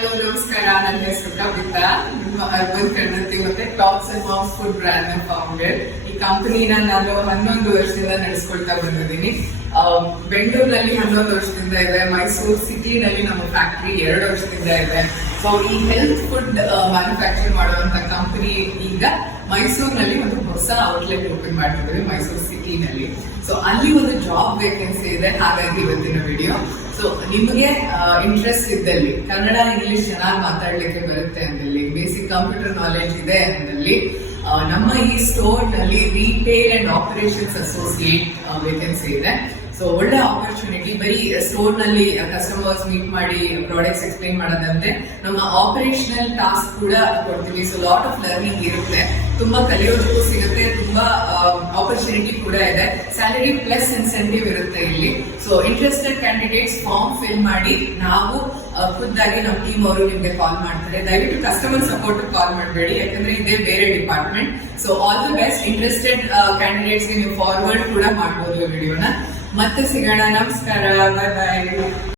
Hello ನಮಸ್ಕಾರ, ನನ್ನ ಹೆಸರು ಕವಿತಾ. ನಿಮ್ಮ ಅರ್ಬನ್ ಕನ್ನತಿ ಮತ್ತೆ tops and moms food brand ನ ಫೌಂಡರ್. ಈ ಕಂಪನಿನ ನಾನು 11 ವರ್ಷದಿಂದ ನಡೆಸ್ಕೊಳ್ತಾ ಬಂದಿದ್ದೀನಿ. ಬೆಂಗಳೂರಿನಲ್ಲಿ 11 ವರ್ಷದಿಂದ ಇದೆ. ಮೈಸೂರು ಸಿಟಿನಲ್ಲಿ ನಮ್ಮ ಫ್ಯಾಕ್ಟರಿ 2 ವರ್ಷದಿಂದ ಇದೆ. ಸೊ ಈ ಹೆಲ್ತ್ ಫುಡ್ ಮ್ಯಾನುಫ್ಯಾಕ್ಚರ್ ಮಾಡುವಂತ ಕಂಪನಿ ಈಗ ಮೈಸೂರಿನಲ್ಲಿ ಒಂದು ಹೊಸ ಔಟ್ಲೆಟ್ ಓಪನ್ ಮಾಡ್ತಿದ್ದೀವಿ, ಮೈಸೂರು ಸಿಟಿನಲ್ಲಿ. ಸೊ ಅಲ್ಲಿ ಒಂದು ಜಾಬ್ ವೇಕೆನ್ಸಿ ಇದೆ, ಹಾಗಾಗಿ ಇವತ್ತಿನ ವಿಡಿಯೋ. ಸೊ ನಿಮಗೆ ಇಂಟ್ರೆಸ್ಟ್ ಇದ್ದಲ್ಲಿ, ಕನ್ನಡ ಇಂಗ್ಲಿಷ್ ಚೆನ್ನಾಗಿ ಮಾತಾಡ್ಲಿಕ್ಕೆ ಬರುತ್ತೆ ಅಂದಲ್ಲಿ, ಬೇಸಿಕ್ ಕಂಪ್ಯೂಟರ್ ನಾಲೆಜ್ ಇದೆ ಅಂದಲ್ಲಿ, ನಮ್ಮ ಈ ಸ್ಟೋರ್ ನಲ್ಲಿ retail and operations associate vacancy ಇದೆ. ಸೊ ಒಳ್ಳೆ ಆಪರ್ಚುನಿಟಿ. ಬರೀ ಸ್ಟೋರ್ ನಲ್ಲಿ ಕಸ್ಟಮರ್ಸ್ ಮೀಟ್ ಮಾಡಿ ಪ್ರಾಡಕ್ಟ್ಸ್ ಎಕ್ಸ್ಪ್ಲೈನ್ ಮಾಡೋದಂತೆ ನಮ್ಮ ಆಪರೇಷನಲ್ ಟಾಸ್ಕ್ ಕೂಡ ಕೊಡ್ತೀವಿ. ಸೊ ಲಾಟ್ ಆಫ್ ಲರ್ನಿಂಗ್ ಇರುತ್ತೆ, ತುಂಬಾ ಕಲಿಯೋದಕ್ಕೂ ಸಿಗುತ್ತೆ, ತುಂಬಾ ಆಪರ್ಚುನಿಟಿ ಕೂಡ ಇದೆ. ಸ್ಯಾಲರಿ ಪ್ಲಸ್ ಇನ್ಸೆಂಟಿವ್ ಇರುತ್ತೆ ಇಲ್ಲಿ. So interested candidates form fill ಮಾಡಿ ನಾವು ಖುದ್ದಾಗಿ ನಮ್ಮ ಟೀಮ್ ಅವರು ನಿಮ್ಗೆ ಕಾಲ್ ಮಾಡ್ತಾರೆ. ದಯವಿಟ್ಟು ಕಸ್ಟಮರ್ ಸಪೋರ್ಟ್ ಕಾಲ್ ಮಾಡಬೇಡಿ, ಯಾಕಂದ್ರೆ ಇದೇ ಬೇರೆ department. So all the best. Interested ಕ್ಯಾಂಡಿಡೇಟ್ಸ್ಗೆ ನೀವು ಫಾರ್ವರ್ಡ್ ಕೂಡ ಮಾಡಬಹುದು ವಿಡಿಯೋನ. ಮತ್ತೆ ಸಿಗೋಣ. ನಮಸ್ಕಾರ, ಬಾಯ್ ಬಾಯ್.